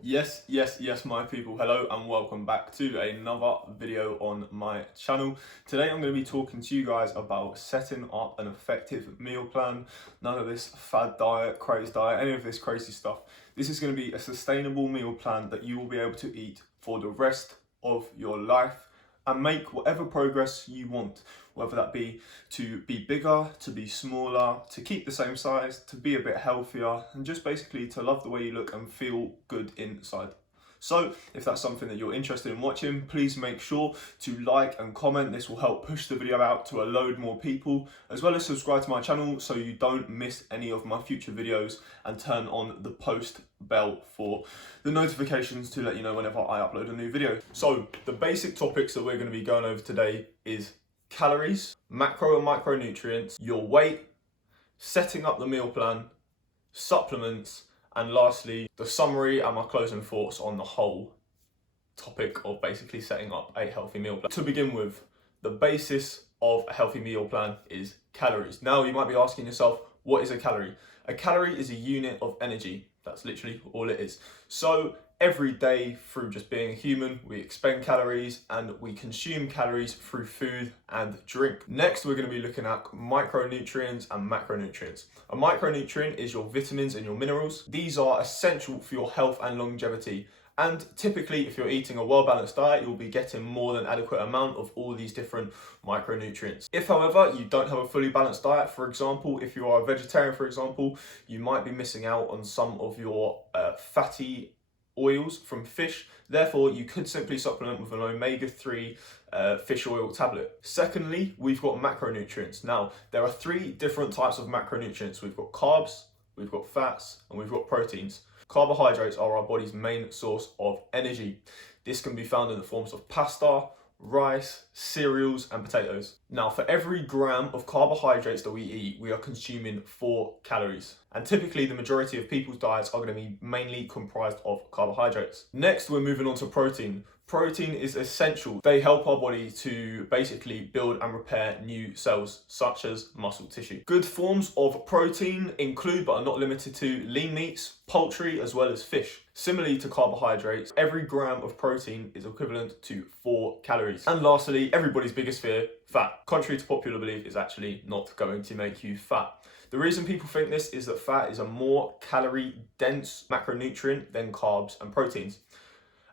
Yes, my people. Hello and welcome back to another video on my channel. Today I'm going to be talking to you guys about setting up an effective meal plan. None of this fad diet, craze diet, any of this crazy stuff. This is going to be a sustainable meal plan that you will be able to eat for the rest of your life and make whatever progress you want, whether that be to be bigger, to be smaller, to keep the same size, to be a bit healthier, and just basically to love the way you look and feel good inside. So if that's something that you're interested in watching, please make sure to like and comment. This will help push the video out to a load more people, as well as subscribe to my channel so you don't miss any of my future videos, and turn on the post bell for the notifications to let you know whenever I upload a new video. So the basic topics that we're going to be going over today is calories, macro and micronutrients, your weight, setting up the meal plan, supplements, and lastly, the summary and my closing thoughts on the whole topic of basically setting up a healthy meal plan. To begin with, the basis of a healthy meal plan is calories. Now you might be asking yourself, what is a calorie? A calorie is a unit of energy. That's literally all it is. So every day, through just being a human, we expend calories and we consume calories through food and drink. Next, we're going to be looking at micronutrients and macronutrients. A micronutrient is your vitamins and your minerals. These are essential for your health and longevity. And typically, if you're eating a well-balanced diet, you'll be getting more than adequate amount of all these different micronutrients. If, however, you don't have a fully balanced diet, for example, if you are a vegetarian, for example, you might be missing out on some of your fatty oils from fish. Therefore, you could simply supplement with an omega-3 fish oil tablet. Secondly, we've got macronutrients. Now, there are three different types of macronutrients. We've got carbs, we've got fats, and we've got proteins. Carbohydrates are our body's main source of energy. This can be found in the forms of pasta, rice, cereals, and potatoes. Now, for every gram of carbohydrates that we eat, we are consuming 4 calories. And typically, the majority of people's diets are going to be mainly comprised of carbohydrates. Next, we're moving on to protein. Protein is essential. They help our body to basically build and repair new cells, such as muscle tissue. Good forms of protein include, but are not limited to, lean meats, poultry, as well as fish. Similarly to carbohydrates, every gram of protein is equivalent to 4 calories. And lastly, everybody's biggest fear, fat. Contrary to popular belief, is actually not going to make you fat. The reason people think this is that fat is a more calorie-dense macronutrient than carbs and proteins.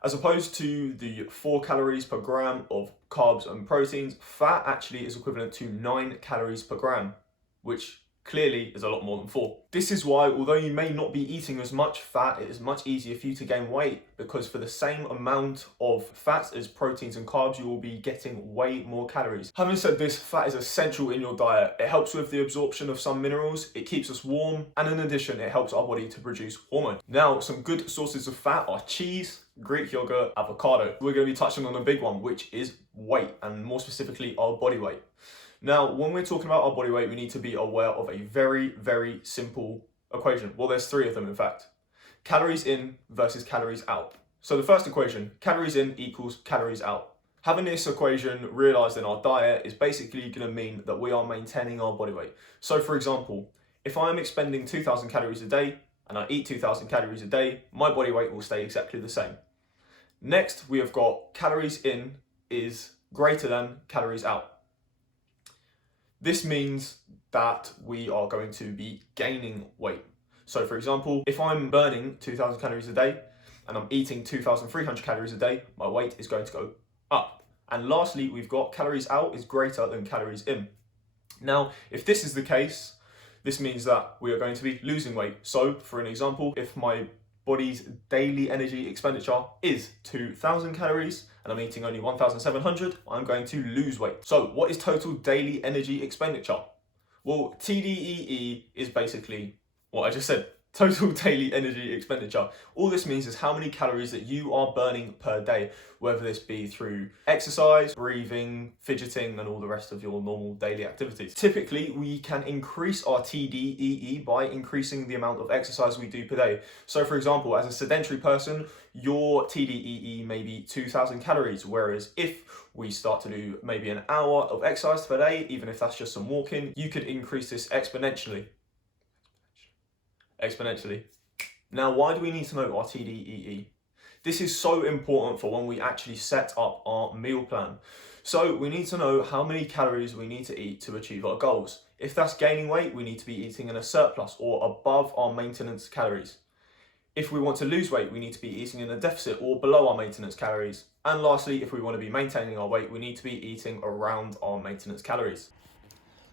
As opposed to the 4 calories per gram of carbs and proteins, fat actually is equivalent to 9 calories per gram, which clearly is a lot more than 4. This is why, although you may not be eating as much fat, it is much easier for you to gain weight, because for the same amount of fats as proteins and carbs, you will be getting way more calories. Having said this, fat is essential in your diet. It helps with the absorption of some minerals, it keeps us warm, and in addition, it helps our body to produce hormones. Now, some good sources of fat are cheese, Greek yogurt, avocado. We're going to be touching on a big one, which is weight, and more specifically, our body weight. Now, when we're talking about our body weight, we need to be aware of a very, very simple equation. Well, there's 3 of them, in fact. Calories in versus calories out. So the first equation, calories in equals calories out. Having this equation realized in our diet is basically going to mean that we are maintaining our body weight. So for example, if I'm expending 2,000 calories a day and I eat 2,000 calories a day, my body weight will stay exactly the same. Next, we have got calories in is greater than calories out. This means that we are going to be gaining weight. So for example, if I'm burning 2,000 calories a day and I'm eating 2,300 calories a day, my weight is going to go up. And lastly, we've got calories out is greater than calories in. Now, if this is the case, this means that we are going to be losing weight. So for an example, if my body's daily energy expenditure is 2,000 calories and I'm eating only 1,700, I'm going to lose weight. So what is total daily energy expenditure? Well, TDEE is basically what I just said. Total daily energy expenditure. All this means is how many calories that you are burning per day, whether this be through exercise, breathing, fidgeting, and all the rest of your normal daily activities. Typically, we can increase our TDEE by increasing the amount of exercise we do per day. So for example, as a sedentary person, your TDEE may be 2,000 calories, whereas if we start to do maybe an hour of exercise per day, even if that's just some walking, you could increase this exponentially. Now, why do we need to know our TDEE? This is so important for when we actually set up our meal plan. So we need to know how many calories we need to eat to achieve our goals. If that's gaining weight, we need to be eating in a surplus or above our maintenance calories. If we want to lose weight, we need to be eating in a deficit or below our maintenance calories. And lastly, if we want to be maintaining our weight, we need to be eating around our maintenance calories.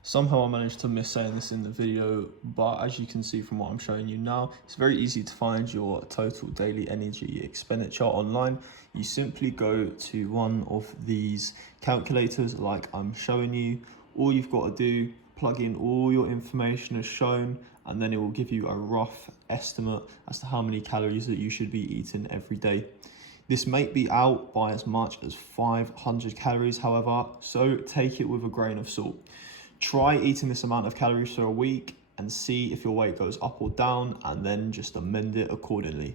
Somehow I managed to miss saying this in the video, but as you can see from what I'm showing you now, it's very easy to find your total daily energy expenditure online. You simply go to one of these calculators like I'm showing you. All you've got to do, plug in all your information as shown, and then it will give you a rough estimate as to how many calories that you should be eating every day. This may be out by as much as 500 calories, however, so take it with a grain of salt. Try eating this amount of calories for a week and see if your weight goes up or down, and then just amend it accordingly.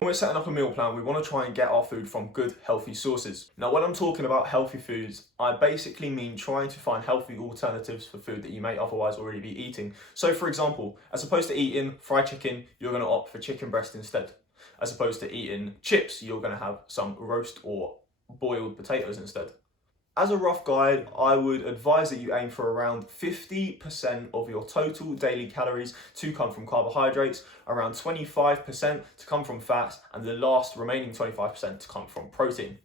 When we're setting up a meal plan, we want to try and get our food from good, healthy sources. Now, when I'm talking about healthy foods, I basically mean trying to find healthy alternatives for food that you may otherwise already be eating. So, for example, as opposed to eating fried chicken, you're going to opt for chicken breast instead. As opposed to eating chips, you're going to have some roast or boiled potatoes instead. As a rough guide, I would advise that you aim for around 50% of your total daily calories to come from carbohydrates, around 25% to come from fats, and the last remaining 25% to come from protein.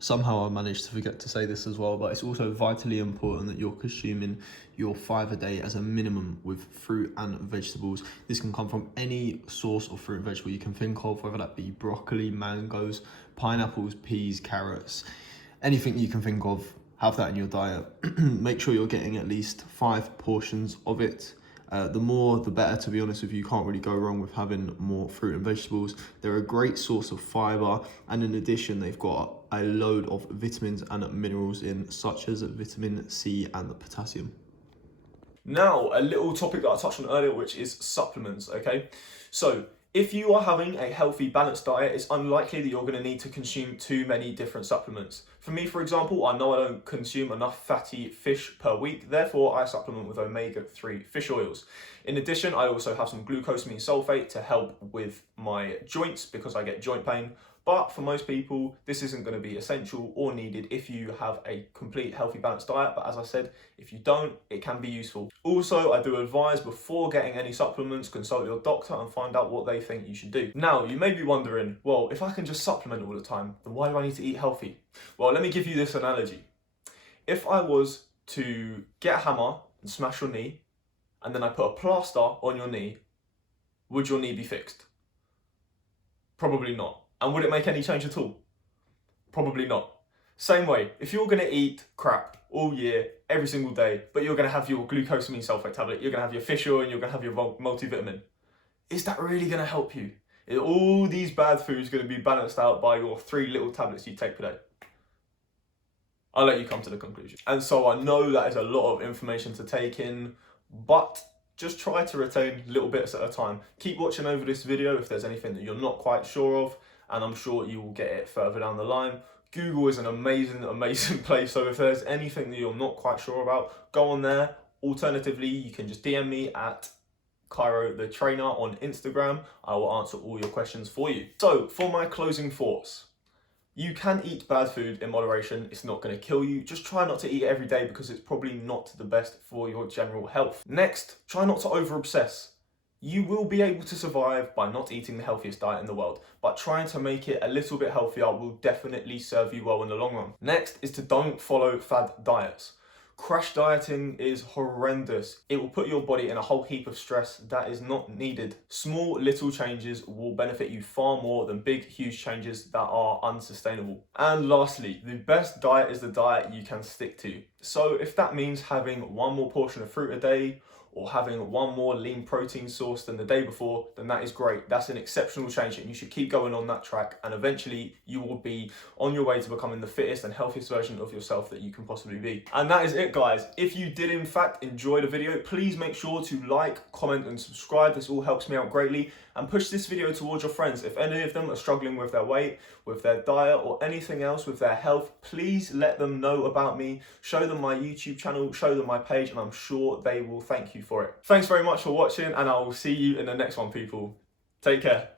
Somehow I managed to forget to say this as well, but it's also vitally important that you're consuming your 5 a day as a minimum with fruit and vegetables. This can come from any source of fruit and vegetable you can think of, whether that be broccoli, mangoes, pineapples, peas, carrots. Anything you can think of, have that in your diet. Make sure you're getting at least 5 portions of it. The more, the better, to be honest with you. You can't really go wrong with having more fruit and vegetables. They're a great source of fiber, and in addition, they've got a load of vitamins and minerals in, such as vitamin C and potassium. Now, a little topic that I touched on earlier, which is supplements, okay? So, if you are having a healthy, balanced diet, it's unlikely that you're going to need to consume too many different supplements. For me, for example, I know I don't consume enough fatty fish per week, therefore I supplement with omega-3 fish oils. In addition, I also have some glucosamine sulfate to help with my joints because I get joint pain. But for most people, this isn't going to be essential or needed if you have a complete, healthy, balanced diet. But as I said, if you don't, it can be useful. Also, I do advise before getting any supplements, consult your doctor and find out what they think you should do. Now, you may be wondering, well, if I can just supplement all the time, then why do I need to eat healthy? Well, let me give you this analogy. If I was to get a hammer and smash your knee, and then I put a plaster on your knee, would your knee be fixed? Probably not. And would it make any change at all? Probably not. Same way, if you're going to eat crap all year, every single day, but you're going to have your glucosamine sulfate tablet, you're going to have your fish oil, and you're going to have your multivitamin, is that really going to help you? Is all these bad foods going to be balanced out by your 3 little tablets you take per day? I'll let you come to the conclusion. And so I know that is a lot of information to take in, but just try to retain little bits at a time. Keep watching over this video if there's anything that you're not quite sure of, and I'm sure you will get it further down the line. Google is an amazing place, so if there's anything that you're not quite sure about, go on there. Alternatively, you can just DM me at Kiaro the Trainer on Instagram. I will answer all your questions for you. So, for my closing thoughts, you can eat bad food in moderation. It's not going to kill you. Just try not to eat it every day because it's probably not the best for your general health. Next, try not to over-obsess. You will be able to survive by not eating the healthiest diet in the world, but trying to make it a little bit healthier will definitely serve you well in the long run. Next is to don't follow fad diets. Crash dieting is horrendous. It will put your body in a whole heap of stress that is not needed. Small little changes will benefit you far more than big huge changes that are unsustainable. And lastly, the best diet is the diet you can stick to. So if that means having 1 more portion of fruit a day, or having 1 more lean protein source than the day before, then that is great. That's an exceptional change, and you should keep going on that track, and eventually you will be on your way to becoming the fittest and healthiest version of yourself that you can possibly be. And that is it, guys. If you did in fact enjoy the video, please make sure to like, comment and subscribe. This all helps me out greatly, and push this video towards your friends. If any of them are struggling with their weight, with their diet, or anything else with their health, please let them know about me. Show them my YouTube channel, show them my page, and I'm sure they will thank you for it. Thanks very much for watching, and I will see you in the next one, people. Take care.